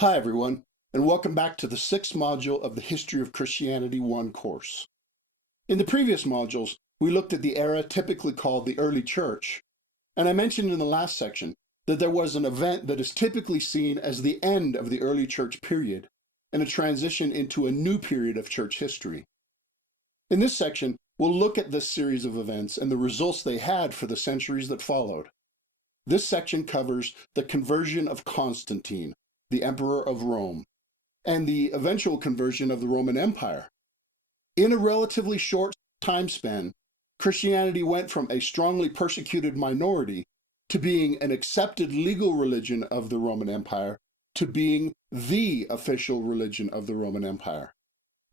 Hi, everyone, and welcome back to the sixth module of the History of Christianity 1 course. In the previous modules, we looked at the era typically called the early church, and I mentioned in the last section that there was an event that is typically seen as the end of the early church period and a transition into a new period of church history. In this section, we'll look at this series of events and the results they had for the centuries that followed. This section covers the conversion of Constantine, the Emperor of Rome, and the eventual conversion of the Roman Empire. In a relatively short time span, Christianity went from a strongly persecuted minority to being an accepted legal religion of the Roman Empire to being the official religion of the Roman Empire.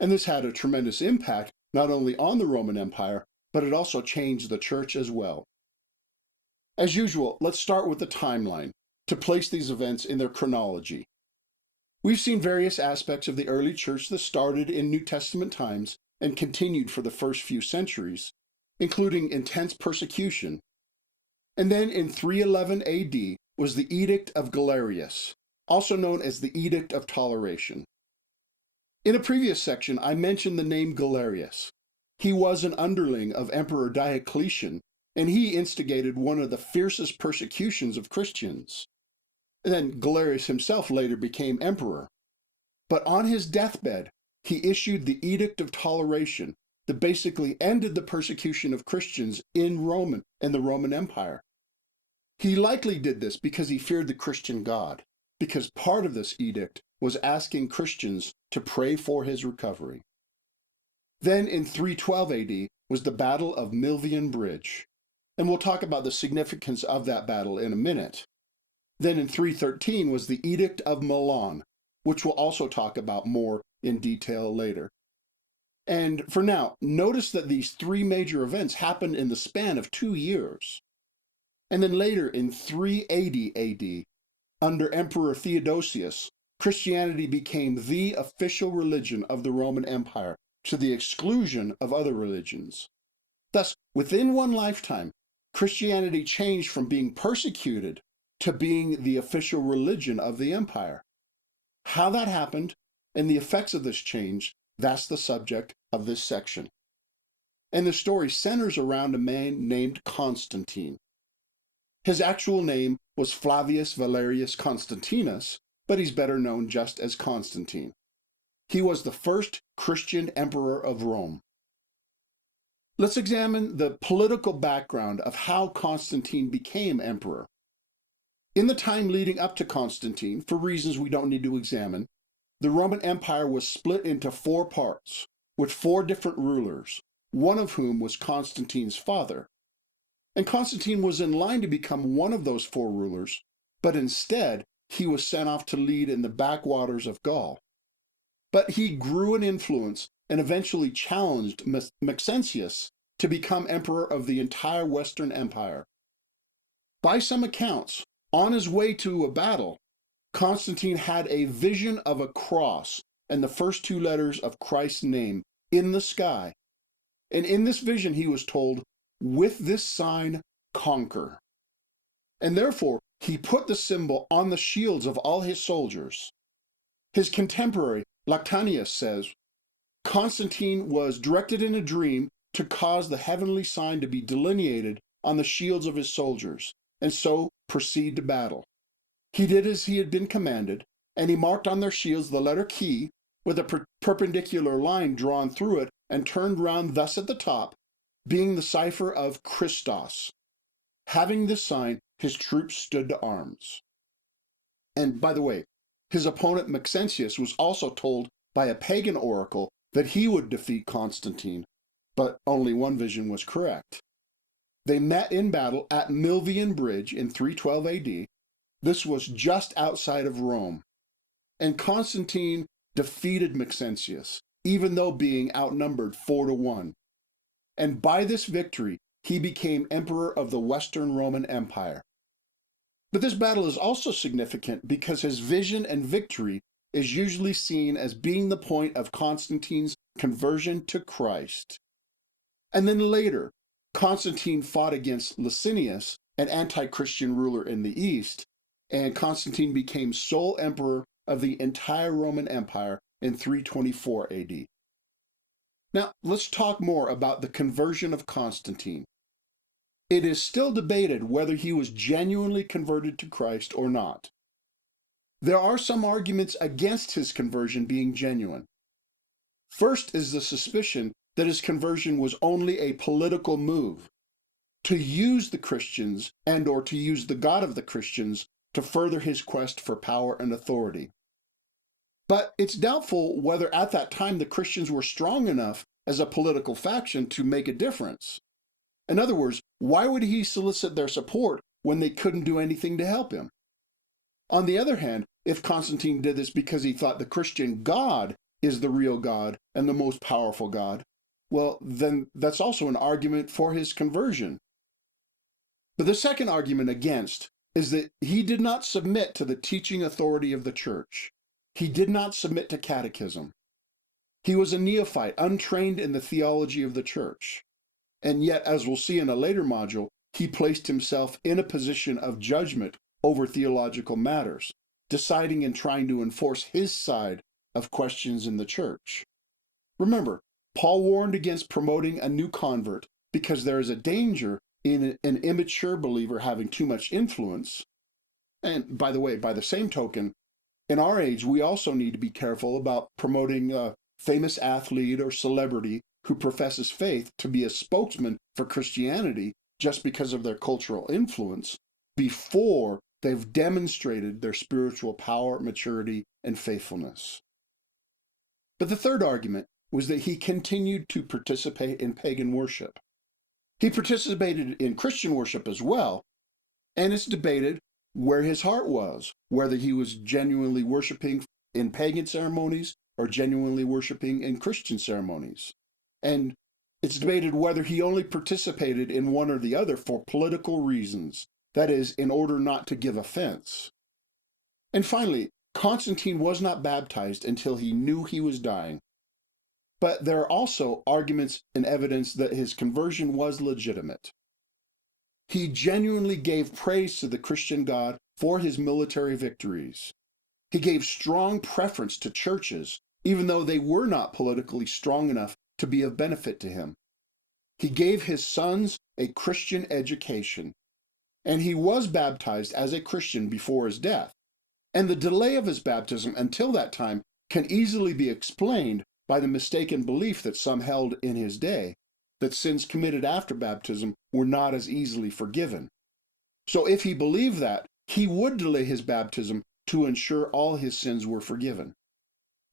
And this had a tremendous impact not only on the Roman Empire, but it also changed the church as well. As usual, let's start with the timeline to place these events in their chronology. We've seen various aspects of the early church that started in New Testament times and continued for the first few centuries, including intense persecution. And then in 311 AD was the Edict of Galerius, also known as the Edict of Toleration. In a previous section, I mentioned the name Galerius. He was an underling of Emperor Diocletian, and he instigated one of the fiercest persecutions of Christians. And then Galerius himself later became emperor. But on his deathbed, he issued the Edict of Toleration that basically ended the persecution of Christians in the Roman Empire. He likely did this because he feared the Christian God, because part of this edict was asking Christians to pray for his recovery. Then in 312 AD was the Battle of Milvian Bridge, and we'll talk about the significance of that battle in a minute. Then in 313 was the Edict of Milan, which we'll also talk about more in detail later. And for now, notice that these three major events happened in the span of 2 years. And then later in 380 AD, under Emperor Theodosius, Christianity became the official religion of the Roman Empire to the exclusion of other religions. Thus, within one lifetime, Christianity changed from being persecuted to being the official religion of the empire. How that happened and the effects of this change, that's the subject of this section. And the story centers around a man named Constantine. His actual name was Flavius Valerius Constantinus, but he's better known just as Constantine. He was the first Christian emperor of Rome. Let's examine the political background of how Constantine became emperor. In the time leading up to Constantine, for reasons we don't need to examine, the Roman Empire was split into 4 parts, with 4 different rulers, one of whom was Constantine's father. And Constantine was in line to become one of those 4 rulers, but instead he was sent off to lead in the backwaters of Gaul. But he grew in influence and eventually challenged Maxentius to become emperor of the entire Western Empire. By some accounts, on his way to a battle, Constantine had a vision of a cross and the first 2 letters of Christ's name in the sky. And in this vision, he was told, "With this sign, conquer." And therefore, he put the symbol on the shields of all his soldiers. His contemporary, Lactantius, says, Constantine was directed in a dream to cause the heavenly sign to be delineated on the shields of his soldiers, and so proceed to battle. He did as he had been commanded, and he marked on their shields the letter Chi with a perpendicular line drawn through it and turned round thus at the top, being the cipher of Christos. Having this sign, his troops stood to arms. And by the way, his opponent Maxentius was also told by a pagan oracle that he would defeat Constantine, but only one vision was correct. They met in battle at Milvian Bridge in 312 AD. This was just outside of Rome. And Constantine defeated Maxentius, even though being outnumbered 4-1. And by this victory, he became emperor of the Western Roman Empire. But this battle is also significant because his vision and victory is usually seen as being the point of Constantine's conversion to Christ. And then later, Constantine fought against Licinius, an anti-Christian ruler in the East, and Constantine became sole emperor of the entire Roman Empire in 324 AD. Now, let's talk more about the conversion of Constantine. It is still debated whether he was genuinely converted to Christ or not. There are some arguments against his conversion being genuine. First is the suspicion that his conversion was only a political move, to use the Christians and/or to use the God of the Christians to further his quest for power and authority. But it's doubtful whether at that time the Christians were strong enough as a political faction to make a difference. In other words, why would he solicit their support when they couldn't do anything to help him? On the other hand, if Constantine did this because he thought the Christian God is the real God and the most powerful God, well, then that's also an argument for his conversion. But the second argument against is that he did not submit to the teaching authority of the church. He did not submit to catechism. He was a neophyte, untrained in the theology of the church. And yet, as we'll see in a later module, he placed himself in a position of judgment over theological matters, deciding and trying to enforce his side of questions in the church. Remember, Paul warned against promoting a new convert because there is a danger in an immature believer having too much influence. And by the way, by the same token, in our age, we also need to be careful about promoting a famous athlete or celebrity who professes faith to be a spokesman for Christianity just because of their cultural influence before they've demonstrated their spiritual power, maturity, and faithfulness. But the third argument was that he continued to participate in pagan worship. He participated in Christian worship as well, and it's debated where his heart was, whether he was genuinely worshiping in pagan ceremonies or genuinely worshiping in Christian ceremonies. And it's debated whether he only participated in one or the other for political reasons, that is, in order not to give offense. And finally, Constantine was not baptized until he knew he was dying. But there are also arguments and evidence that his conversion was legitimate. He genuinely gave praise to the Christian God for his military victories. He gave strong preference to churches, even though they were not politically strong enough to be of benefit to him. He gave his sons a Christian education, and he was baptized as a Christian before his death. And the delay of his baptism until that time can easily be explained by the mistaken belief that some held in his day, that sins committed after baptism were not as easily forgiven. So if he believed that, he would delay his baptism to ensure all his sins were forgiven.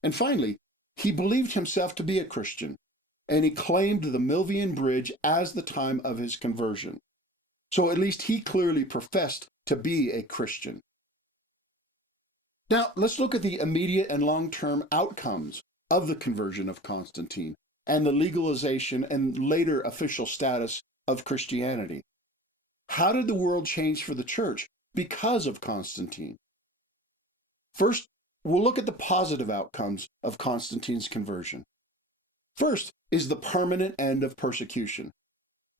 And finally, he believed himself to be a Christian, and he claimed the Milvian Bridge as the time of his conversion. So at least he clearly professed to be a Christian. Now, let's look at the immediate and long-term outcomes of the conversion of Constantine and the legalization and later official status of Christianity. How did the world change for the church because of Constantine? First, we'll look at the positive outcomes of Constantine's conversion. First is the permanent end of persecution.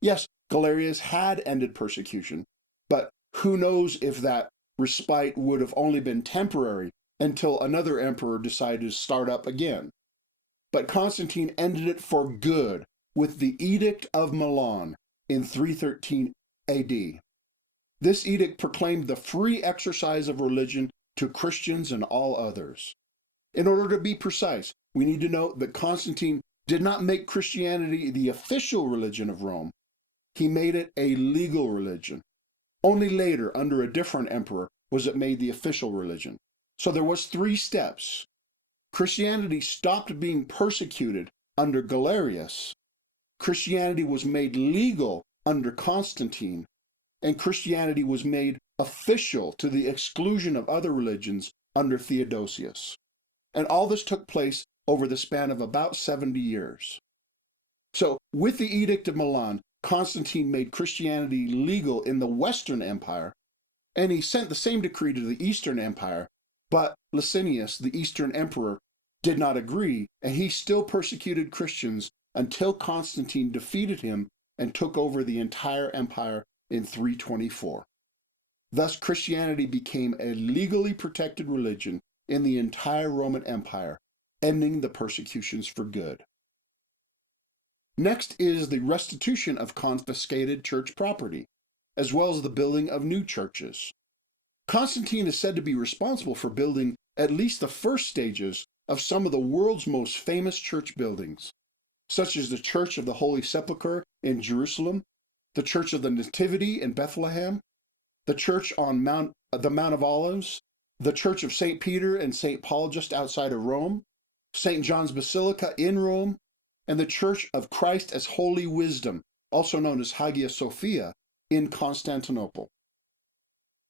Yes, Galerius had ended persecution, but who knows if that respite would have only been temporary until another emperor decided to start up again. But Constantine ended it for good with the Edict of Milan in 313 AD. This edict proclaimed the free exercise of religion to Christians and all others. In order to be precise, we need to note that Constantine did not make Christianity the official religion of Rome. He made it a legal religion. Only later, under a different emperor, was it made the official religion. So there was 3 steps. Christianity stopped being persecuted under Galerius. Christianity was made legal under Constantine. And Christianity was made official to the exclusion of other religions under Theodosius. And all this took place over the span of about 70 years. So, with the Edict of Milan, Constantine made Christianity legal in the Western Empire, and he sent the same decree to the Eastern Empire, but Licinius, the Eastern Emperor, did not agree, and he still persecuted Christians until Constantine defeated him and took over the entire empire in 324. Thus, Christianity became a legally protected religion in the entire Roman Empire, ending the persecutions for good. Next is the restitution of confiscated church property, as well as the building of new churches. Constantine is said to be responsible for building at least the first stages of some of the world's most famous church buildings, such as the Church of the Holy Sepulchre in Jerusalem, the Church of the Nativity in Bethlehem, the Church on the Mount of Olives, the Church of St. Peter and St. Paul just outside of Rome, St. John's Basilica in Rome, and the Church of Christ as Holy Wisdom, also known as Hagia Sophia, in Constantinople.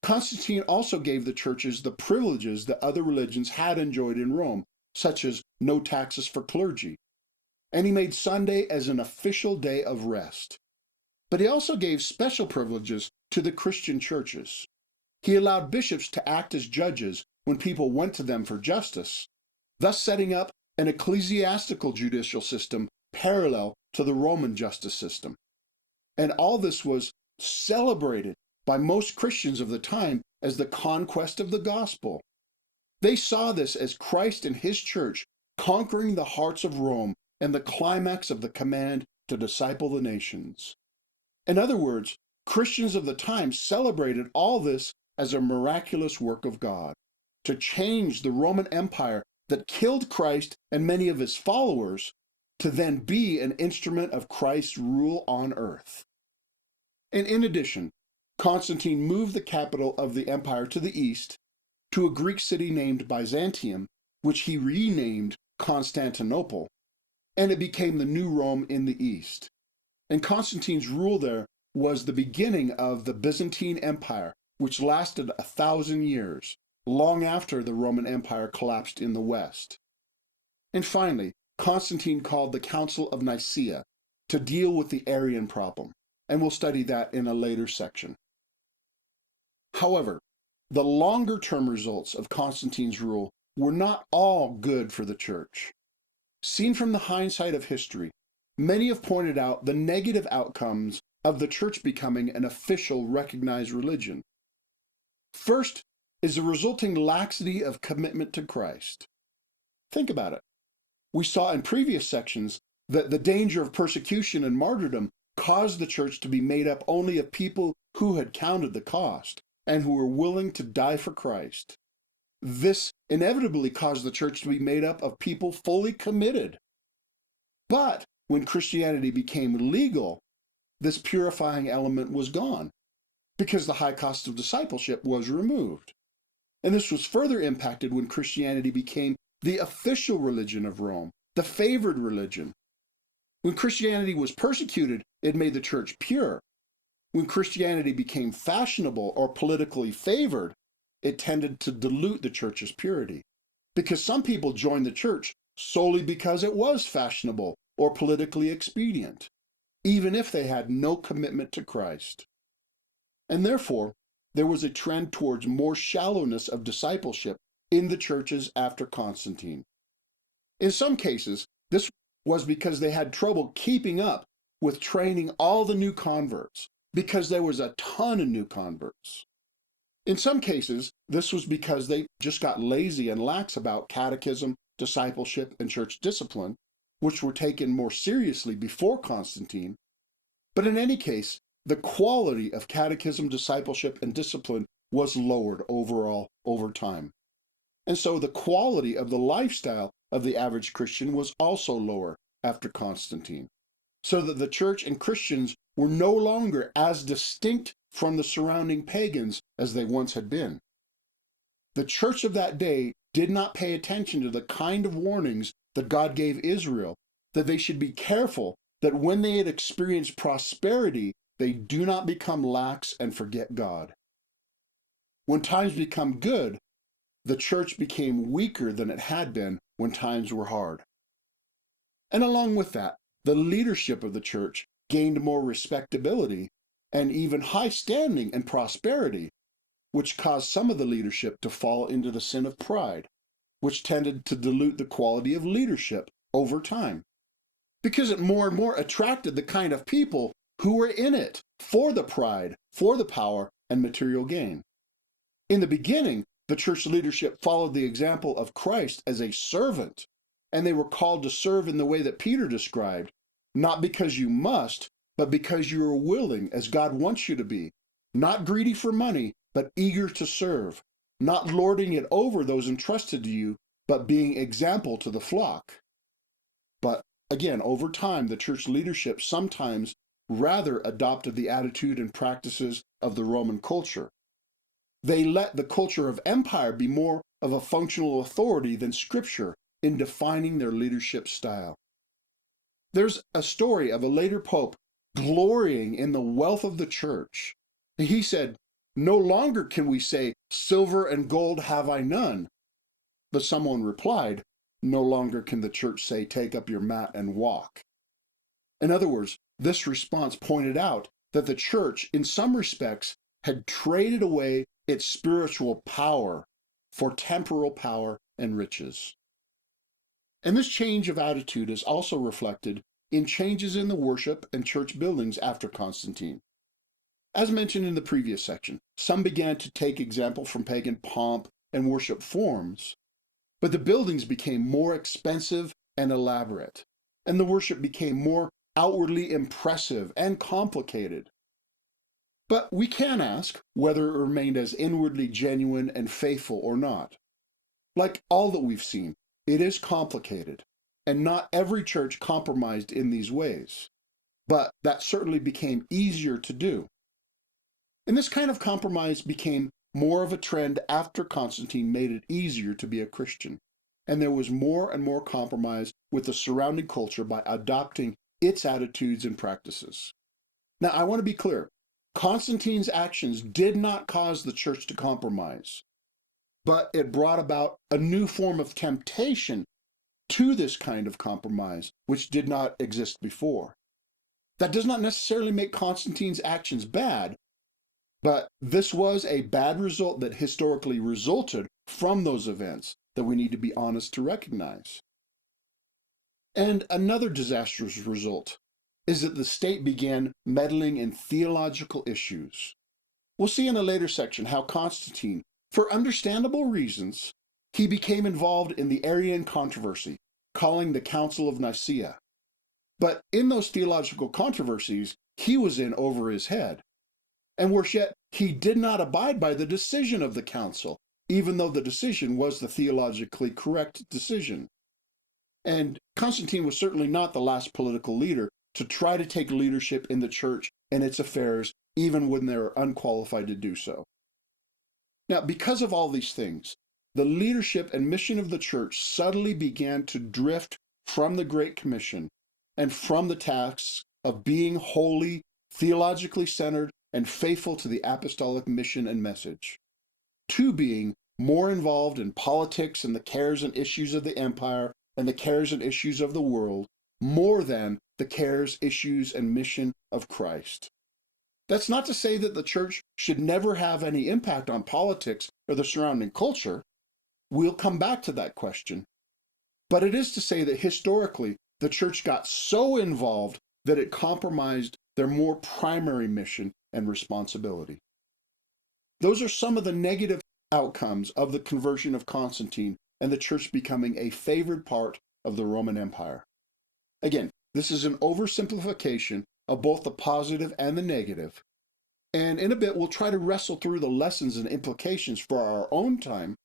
Constantine also gave the churches the privileges that other religions had enjoyed in Rome, such as no taxes for clergy, and he made Sunday as an official day of rest. But he also gave special privileges to the Christian churches. He allowed bishops to act as judges when people went to them for justice, thus setting up an ecclesiastical judicial system parallel to the Roman justice system. And all this was celebrated by most Christians of the time as the conquest of the gospel. They saw this as Christ and his church conquering the hearts of Rome and the climax of the command to disciple the nations. In other words, Christians of the time celebrated all this as a miraculous work of God to change the Roman Empire that killed Christ and many of his followers to then be an instrument of Christ's rule on earth. And in addition, Constantine moved the capital of the empire to the east to a Greek city named Byzantium, which he renamed Constantinople, and it became the new Rome in the east. And Constantine's rule there was the beginning of the Byzantine Empire, which lasted 1,000 years, long after the Roman Empire collapsed in the west. And finally, Constantine called the Council of Nicaea to deal with the Arian problem, and we'll study that in a later section. However, the longer-term results of Constantine's rule were not all good for the church. Seen from the hindsight of history, many have pointed out the negative outcomes of the church becoming an official recognized religion. First is the resulting laxity of commitment to Christ. Think about it. We saw in previous sections that the danger of persecution and martyrdom caused the church to be made up only of people who had counted the cost and who were willing to die for Christ. This inevitably caused the church to be made up of people fully committed. But when Christianity became legal, this purifying element was gone because the high cost of discipleship was removed. And this was further impacted when Christianity became the official religion of Rome, the favored religion. When Christianity was persecuted, it made the church pure. When Christianity became fashionable or politically favored, it tended to dilute the church's purity, because some people joined the church solely because it was fashionable or politically expedient, even if they had no commitment to Christ. And therefore, there was a trend towards more shallowness of discipleship in the churches after Constantine. In some cases, this was because they had trouble keeping up with training all the new converts, because there was a ton of new converts. In some cases, this was because they just got lazy and lax about catechism, discipleship, and church discipline, which were taken more seriously before Constantine. But in any case, the quality of catechism, discipleship, and discipline was lowered overall over time. And so the quality of the lifestyle of the average Christian was also lower after Constantine, so that the church and Christians were no longer as distinct from the surrounding pagans as they once had been. The church of that day did not pay attention to the kind of warnings that God gave Israel, that they should be careful that when they had experienced prosperity, they do not become lax and forget God. When times become good, the church became weaker than it had been when times were hard. And along with that, the leadership of the church gained more respectability and even high standing and prosperity, which caused some of the leadership to fall into the sin of pride, which tended to dilute the quality of leadership over time, because it more and more attracted the kind of people who were in it for the pride, for the power, and material gain. In the beginning, the church leadership followed the example of Christ as a servant, and they were called to serve in the way that Peter described, not because you must, but because you are willing, as God wants you to be, not greedy for money, but eager to serve, not lording it over those entrusted to you, but being example to the flock. But again, over time, the church leadership sometimes rather adopted the attitude and practices of the Roman culture. They let the culture of empire be more of a functional authority than Scripture in defining their leadership style. There's a story of a later pope glorying in the wealth of the church. He said, "No longer can we say, 'Silver and gold have I none.'" But someone replied, "No longer can the church say, 'Take up your mat and walk.'" In other words, this response pointed out that the church, in some respects, had traded away its spiritual power for temporal power and riches. And this change of attitude is also reflected in changes in the worship and church buildings after Constantine. As mentioned in the previous section, some began to take example from pagan pomp and worship forms, but the buildings became more expensive and elaborate, and the worship became more outwardly impressive and complicated. But we can ask whether it remained as inwardly genuine and faithful or not. Like all that we've seen, it is complicated, and not every church compromised in these ways, but that certainly became easier to do. And this kind of compromise became more of a trend after Constantine made it easier to be a Christian, and there was more and more compromise with the surrounding culture by adopting its attitudes and practices. Now, I want to be clear. Constantine's actions did not cause the church to compromise, but it brought about a new form of temptation to this kind of compromise, which did not exist before. That does not necessarily make Constantine's actions bad, but this was a bad result that historically resulted from those events that we need to be honest to recognize. And another disastrous result is that the state began meddling in theological issues. We'll see in a later section how Constantine, for understandable reasons, he became involved in the Arian controversy, calling the Council of Nicaea. But in those theological controversies, he was in over his head. And worse yet, he did not abide by the decision of the council, even though the decision was the theologically correct decision. And Constantine was certainly not the last political leader to try to take leadership in the church and its affairs, even when they're unqualified to do so. Now, because of all these things, the leadership and mission of the church subtly began to drift from the Great Commission and from the tasks of being holy, theologically centered, and faithful to the apostolic mission and message, to being more involved in politics and the cares and issues of the empire and the cares and issues of the world, more than the cares, issues, and mission of Christ. That's not to say that the church should never have any impact on politics or the surrounding culture. We'll come back to that question. But it is to say that historically, the church got so involved that it compromised their more primary mission and responsibility. Those are some of the negative outcomes of the conversion of Constantine and the church becoming a favored part of the Roman Empire. Again, this is an oversimplification of both the positive and the negative, and in a bit we'll try to wrestle through the lessons and implications for our own time.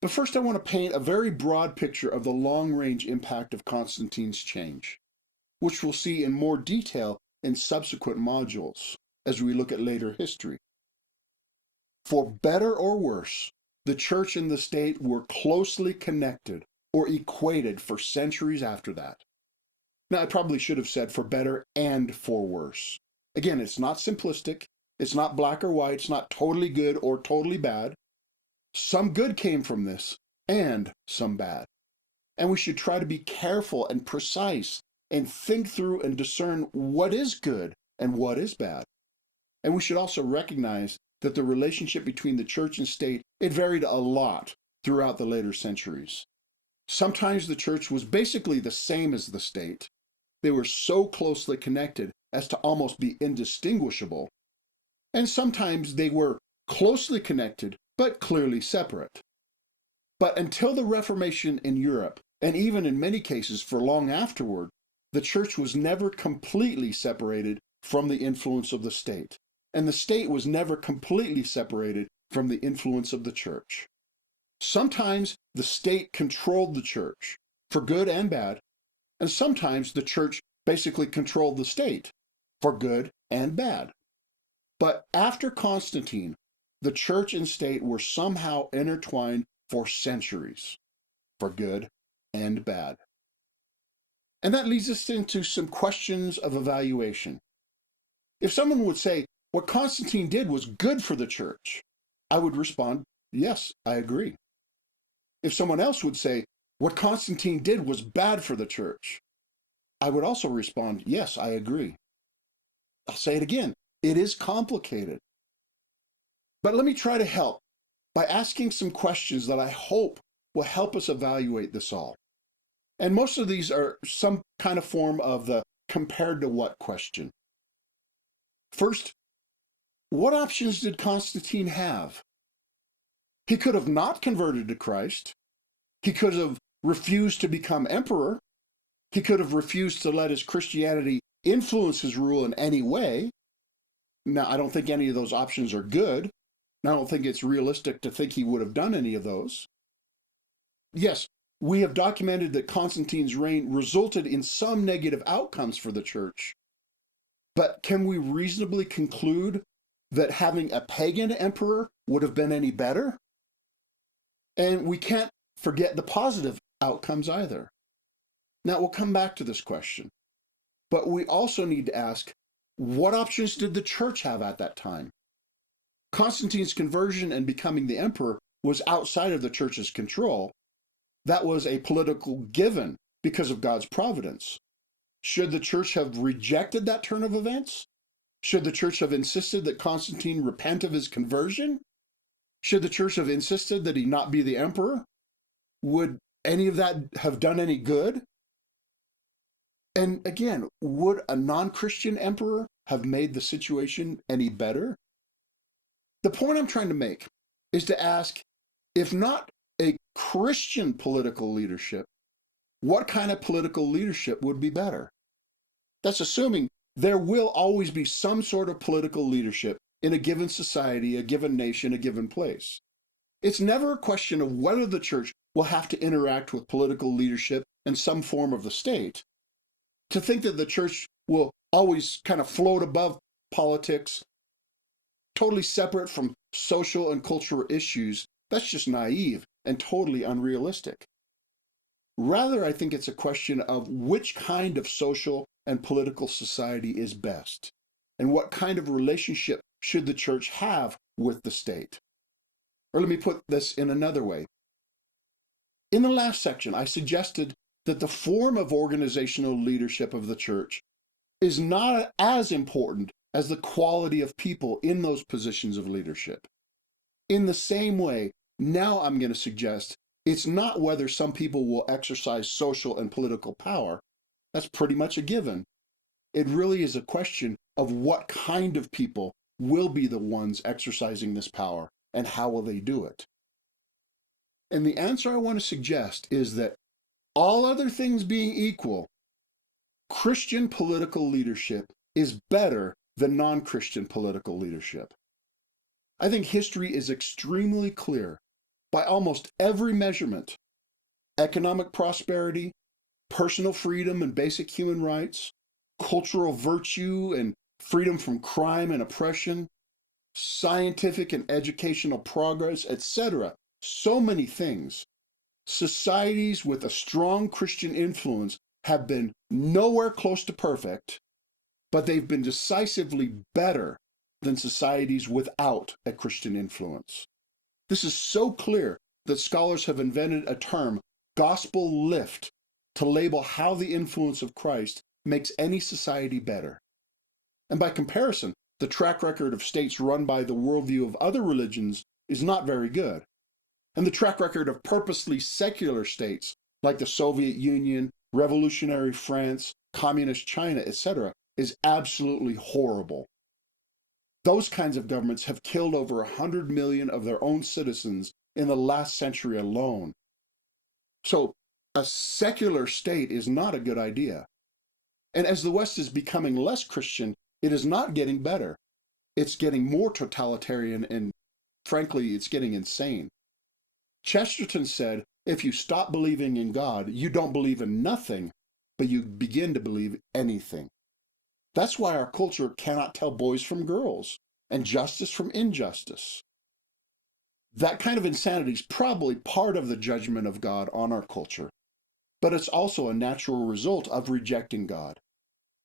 But first I want to paint a very broad picture of the long-range impact of Constantine's change, which we'll see in more detail in subsequent modules as we look at later history. For better or worse, the church and the state were closely connected or equated for centuries after that. Now, I probably should have said for better and for worse. Again, it's not simplistic, it's not black or white, it's not totally good or totally bad. Some good came from this, and some bad. And we should try to be careful and precise and think through and discern what is good and what is bad. And we should also recognize that the relationship between the church and state, it varied a lot throughout the later centuries. Sometimes the church was basically the same as the state. They were so closely connected as to almost be indistinguishable. And sometimes they were closely connected, but clearly separate. But until the Reformation in Europe, and even in many cases for long afterward, the church was never completely separated from the influence of the state, and the state was never completely separated from the influence of the church. Sometimes the state controlled the church, for good and bad, and sometimes the church basically controlled the state, for good and bad. But after Constantine, the church and state were somehow intertwined for centuries, for good and bad. And that leads us into some questions of evaluation. If someone would say, what Constantine did was good for the church, I would respond, yes, I agree. If someone else would say, what Constantine did was bad for the church, I would also respond, yes, I agree. I'll say it again, it is complicated. But let me try to help by asking some questions that I hope will help us evaluate this all. And most of these are some kind of form of the compared to what question. First, what options did Constantine have? He could have not converted to Christ. He could have refused to become emperor. He could have refused to let his Christianity influence his rule in any way. Now, I don't think any of those options are good. I don't think it's realistic to think he would have done any of those. Yes, we have documented that Constantine's reign resulted in some negative outcomes for the church. But can we reasonably conclude that having a pagan emperor would have been any better? And we can't forget the positive outcomes either. Now, we'll come back to this question. But we also need to ask, what options did the church have at that time? Constantine's conversion and becoming the emperor was outside of the church's control. That was a political given because of God's providence. Should the church have rejected that turn of events? Should the church have insisted that Constantine repent of his conversion? Should the church have insisted that he not be the emperor? Would any of that have done any good? And again, would a non-Christian emperor have made the situation any better? The point I'm trying to make is to ask, if not a Christian political leadership, what kind of political leadership would be better? That's assuming there will always be some sort of political leadership in a given society, a given nation, a given place. It's never a question of whether the church will have to interact with political leadership and some form of the state. To think that the church will always kind of float above politics, totally separate from social and cultural issues, that's just naive and totally unrealistic. Rather, I think it's a question of which kind of social and political society is best, and what kind of relationship should the church have with the state. Or let me put this in another way. In the last section, I suggested that the form of organizational leadership of the church is not as important as the quality of people in those positions of leadership. In the same way, now I'm going to suggest it's not whether some people will exercise social and political power. That's pretty much a given. It really is a question of what kind of people will be the ones exercising this power and how will they do it. And the answer I want to suggest is that all other things being equal, Christian political leadership is better than non-Christian political leadership. I think history is extremely clear by almost every measurement. Economic prosperity, personal freedom and basic human rights, cultural virtue and freedom from crime and oppression, scientific and educational progress, etc. So many things. Societies with a strong Christian influence have been nowhere close to perfect, but they've been decisively better than societies without a Christian influence. This is so clear that scholars have invented a term, gospel lift, to label how the influence of Christ makes any society better. And by comparison, the track record of states run by the worldview of other religions is not very good. And the track record of purposely secular states, like the Soviet Union, revolutionary France, communist China, etc., is absolutely horrible. Those kinds of governments have killed over 100 million of their own citizens in the last century alone. So a secular state is not a good idea. And as the West is becoming less Christian, it is not getting better. It's getting more totalitarian, and frankly, it's getting insane. Chesterton said, if you stop believing in God, you don't believe in nothing, but you begin to believe anything. That's why our culture cannot tell boys from girls and justice from injustice. That kind of insanity is probably part of the judgment of God on our culture, but it's also a natural result of rejecting God.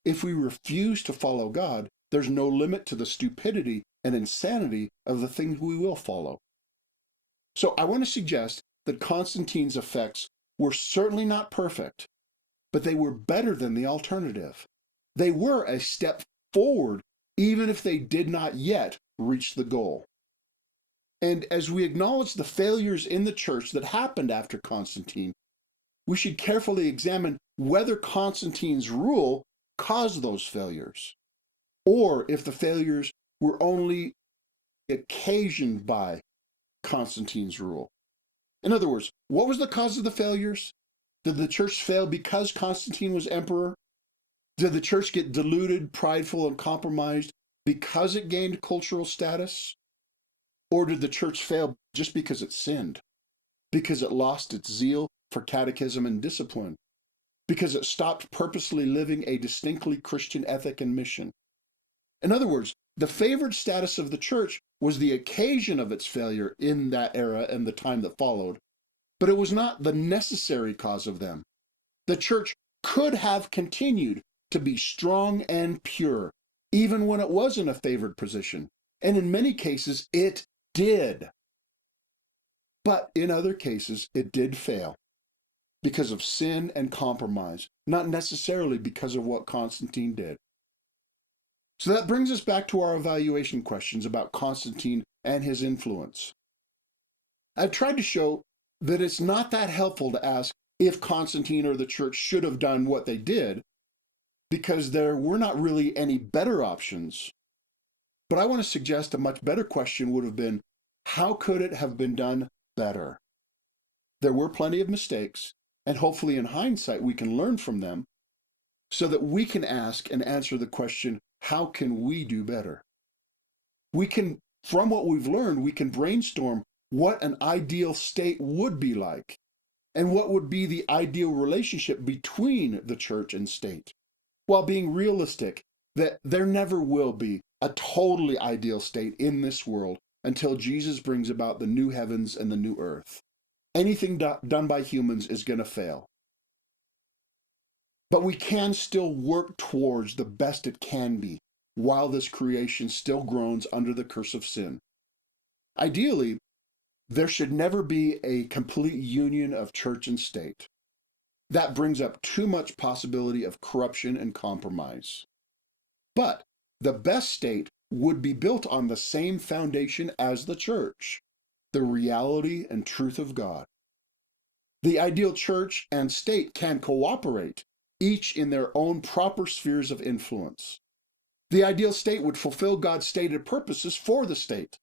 If we refuse to follow God, there's no limit to the stupidity and insanity of the things we will follow. So I want to suggest that Constantine's effects were certainly not perfect, but they were better than the alternative. They were a step forward, even if they did not yet reach the goal. And as we acknowledge the failures in the church that happened after Constantine, we should carefully examine whether Constantine's rule caused those failures, or if the failures were only occasioned by Constantine's rule. In other words, what was the cause of the failures? Did the church fail because Constantine was emperor? Did the church get deluded, prideful, and compromised because it gained cultural status? Or did the church fail just because it sinned? Because it lost its zeal for catechism and discipline? Because it stopped purposely living a distinctly Christian ethic and mission? In other words, the favored status of the church was the occasion of its failure in that era and the time that followed, but it was not the necessary cause of them. The church could have continued to be strong and pure, even when it was in a favored position, and in many cases it did. But in other cases, it did fail because of sin and compromise, not necessarily because of what Constantine did. So that brings us back to our evaluation questions about Constantine and his influence. I've tried to show that it's not that helpful to ask if Constantine or the church should have done what they did, because there were not really any better options. But I want to suggest a much better question would have been, how could it have been done better? There were plenty of mistakes, and hopefully in hindsight we can learn from them so that we can ask and answer the question, how can we do better? From what we've learned, we can brainstorm what an ideal state would be like and what would be the ideal relationship between the church and state, while being realistic that there never will be a totally ideal state in this world until Jesus brings about the new heavens and the new earth. Anything done by humans is going to fail. But we can still work towards the best it can be while this creation still groans under the curse of sin. Ideally, there should never be a complete union of church and state. That brings up too much possibility of corruption and compromise. But the best state would be built on the same foundation as the church, the reality and truth of God. The ideal church and state can cooperate, each in their own proper spheres of influence. The ideal state would fulfill God's stated purposes for the state,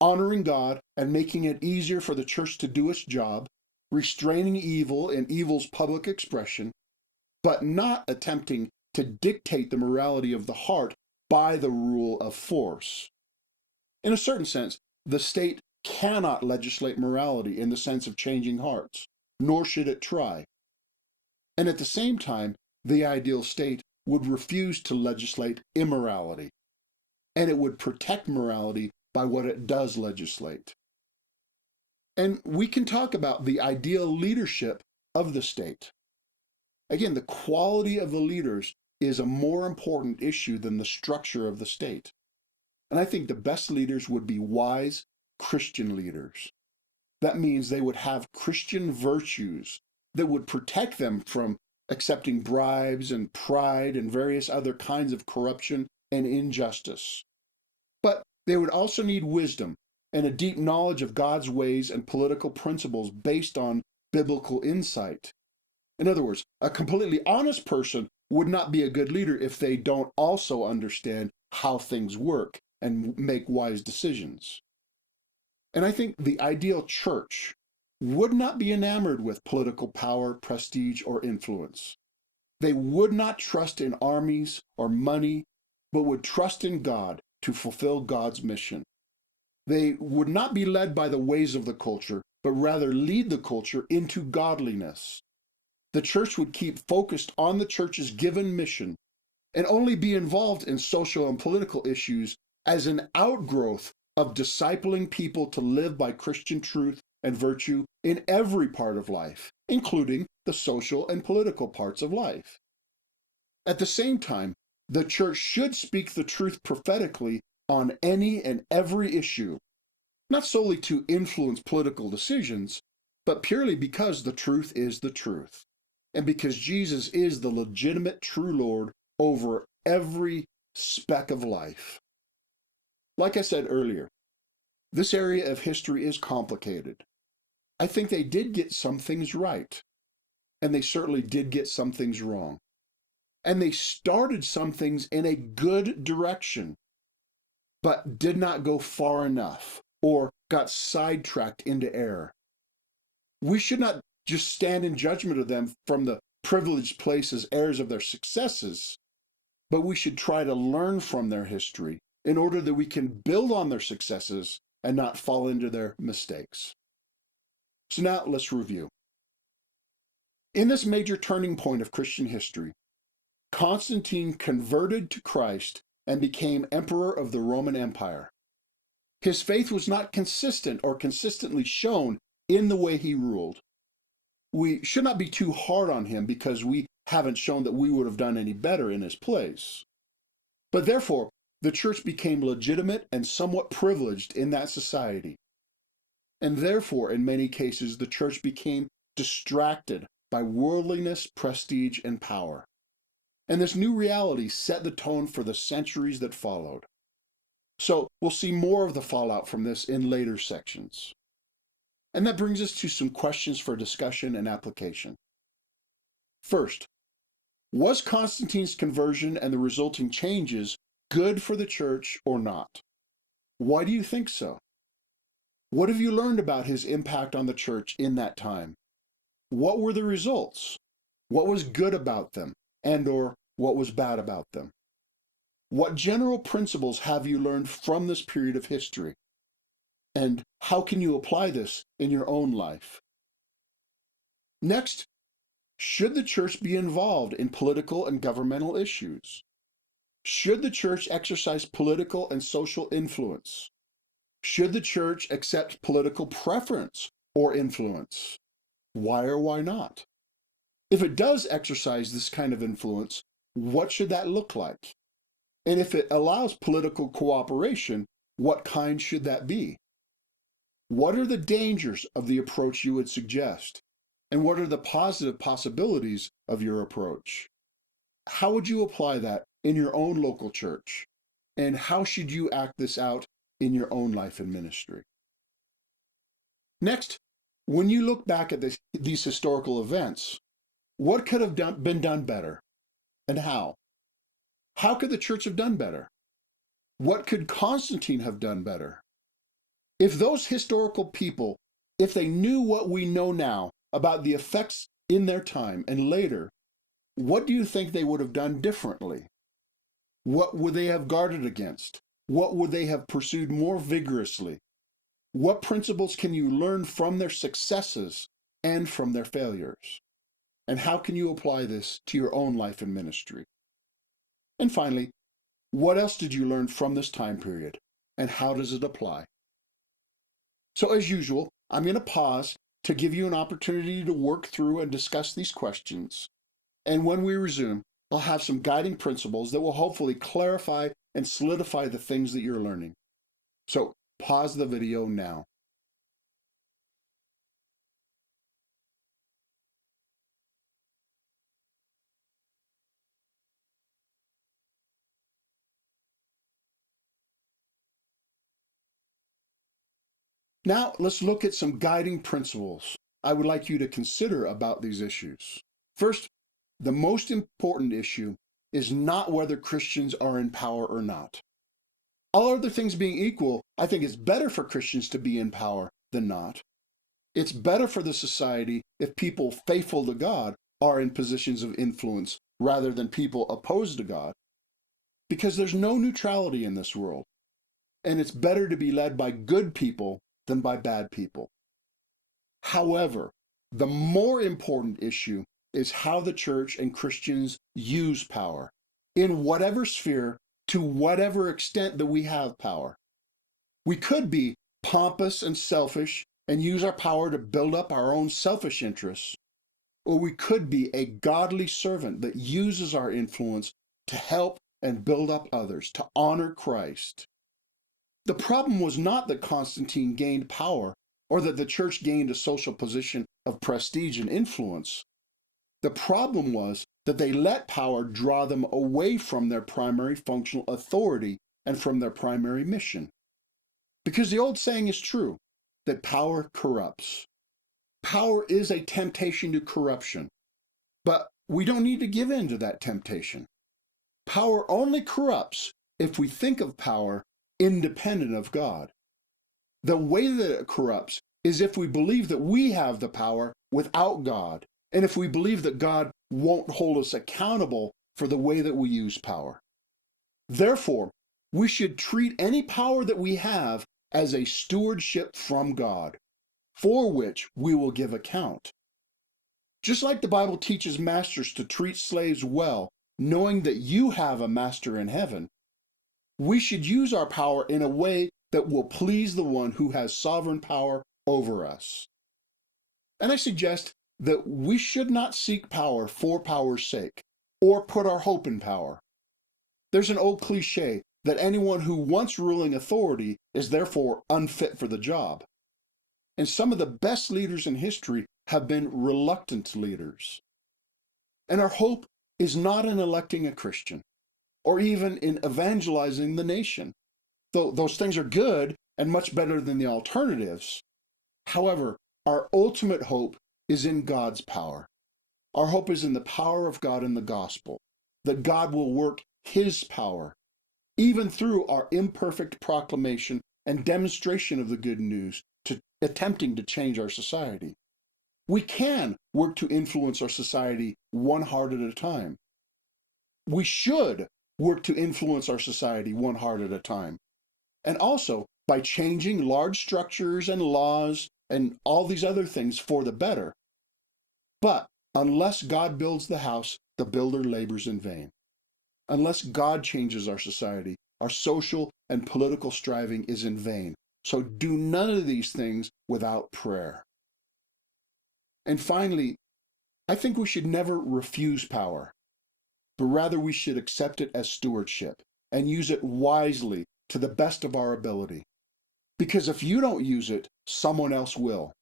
honoring God and making it easier for the church to do its job, restraining evil in evil's public expression, but not attempting to dictate the morality of the heart by the rule of force. In a certain sense, the state cannot legislate morality in the sense of changing hearts, nor should it try. And at the same time, the ideal state would refuse to legislate immorality, and it would protect morality by what it does legislate. And we can talk about the ideal leadership of the state. Again, the quality of the leaders is a more important issue than the structure of the state. And I think the best leaders would be wise Christian leaders. That means they would have Christian virtues that would protect them from accepting bribes and pride and various other kinds of corruption and injustice. But they would also need wisdom and a deep knowledge of God's ways and political principles based on biblical insight. In other words, a completely honest person would not be a good leader if they don't also understand how things work and make wise decisions. And I think the ideal church would not be enamored with political power, prestige, or influence. They would not trust in armies or money, but would trust in God to fulfill God's mission. They would not be led by the ways of the culture, but rather lead the culture into godliness. The church would keep focused on the church's given mission and only be involved in social and political issues as an outgrowth of discipling people to live by Christian truth and virtue in every part of life, including the social and political parts of life. At the same time, the church should speak the truth prophetically on any and every issue, not solely to influence political decisions, but purely because the truth is the truth, and because Jesus is the legitimate true Lord over every speck of life. Like I said earlier, this area of history is complicated. I think they did get some things right, and they certainly did get some things wrong. And they started some things in a good direction, but did not go far enough or got sidetracked into error. We should not just stand in judgment of them from the privileged place as heirs of their successes, but we should try to learn from their history in order that we can build on their successes and not fall into their mistakes. So now let's review. In this major turning point of Christian history, Constantine converted to Christ and became emperor of the Roman Empire. His faith was not consistent or consistently shown in the way he ruled. We should not be too hard on him because we haven't shown that we would have done any better in his place. But therefore, the church became legitimate and somewhat privileged in that society. And therefore, in many cases, the church became distracted by worldliness, prestige, and power. And this new reality set the tone for the centuries that followed. So we'll see more of the fallout from this in later sections. And that brings us to some questions for discussion and application. First, was Constantine's conversion and the resulting changes good for the church or not? Why do you think so? What have you learned about his impact on the church in that time? What were the results? What was good about them, and/or what was bad about them? What general principles have you learned from this period of history? And how can you apply this in your own life? Next, should the church be involved in political and governmental issues? Should the church exercise political and social influence? Should the church accept political preference or influence? Why or why not? If it does exercise this kind of influence, what should that look like? And if it allows political cooperation, what kind should that be? What are the dangers of the approach you would suggest? And what are the positive possibilities of your approach? How would you apply that in your own local church? And how should you act this out in your own life and ministry? Next, when you look back at these historical events, what could have been done better, and how? How could the church have done better? What could Constantine have done better? If those historical people, if they knew what we know now about the effects in their time and later, what do you think they would have done differently? What would they have guarded against? What would they have pursued more vigorously? What principles can you learn from their successes and from their failures? And how can you apply this to your own life and ministry? And finally, what else did you learn from this time period, and how does it apply? So as usual, I'm going to pause to give you an opportunity to work through and discuss these questions. And when we resume, I'll have some guiding principles that will hopefully clarify and solidify the things that you're learning. So pause the video now. Now let's look at some guiding principles I would like you to consider about these issues. First, the most important issue is not whether Christians are in power or not. All other things being equal, I think it's better for Christians to be in power than not. It's better for the society if people faithful to God are in positions of influence rather than people opposed to God, because there's no neutrality in this world, and it's better to be led by good people than by bad people. However, the more important issue is how the church and Christians use power in whatever sphere, to whatever extent that we have power. We could be pompous and selfish and use our power to build up our own selfish interests, or we could be a godly servant that uses our influence to help and build up others, to honor Christ. The problem was not that Constantine gained power or that the church gained a social position of prestige and influence. The problem was that they let power draw them away from their primary functional authority and from their primary mission. Because the old saying is true, that power corrupts. Power is a temptation to corruption, but we don't need to give in to that temptation. Power only corrupts if we think of power independent of God. The way that it corrupts is if we believe that we have the power without God, and if we believe that God won't hold us accountable for the way that we use power. Therefore, we should treat any power that we have as a stewardship from God, for which we will give account. Just like the Bible teaches masters to treat slaves well, knowing that you have a master in heaven, we should use our power in a way that will please the one who has sovereign power over us. And I suggest that we should not seek power for power's sake, or put our hope in power. There's an old cliche that anyone who wants ruling authority is therefore unfit for the job. And some of the best leaders in history have been reluctant leaders. And our hope is not in electing a Christian, or even in evangelizing the nation, though those things are good and much better than the alternatives. However, our ultimate hope is in God's power. Our hope is in the power of God in the gospel, that God will work His power, even through our imperfect proclamation and demonstration of the good news, to attempting to change our society. We can work to influence our society one heart at a time. We should work to influence our society one heart at a time. And also by changing large structures and laws and all these other things for the better. But unless God builds the house, the builder labors in vain. Unless God changes our society, our social and political striving is in vain. So do none of these things without prayer. And finally, I think we should never refuse power, but rather we should accept it as stewardship and use it wisely to the best of our ability. Because if you don't use it, someone else will.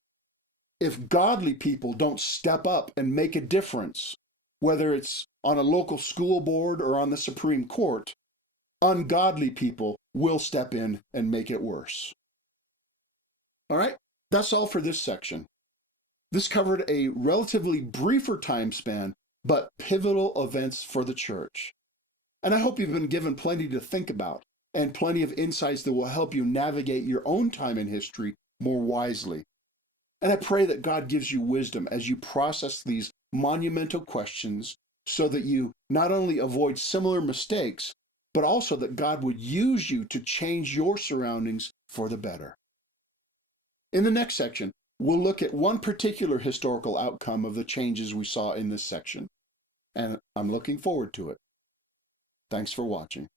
If godly people don't step up and make a difference, whether it's on a local school board or on the Supreme Court, ungodly people will step in and make it worse. All right, that's all for this section. This covered a relatively briefer time span, but pivotal events for the church. And I hope you've been given plenty to think about and plenty of insights that will help you navigate your own time in history more wisely. And I pray that God gives you wisdom as you process these monumental questions so that you not only avoid similar mistakes, but also that God would use you to change your surroundings for the better. In the next section, we'll look at one particular historical outcome of the changes we saw in this section, and I'm looking forward to it. Thanks for watching.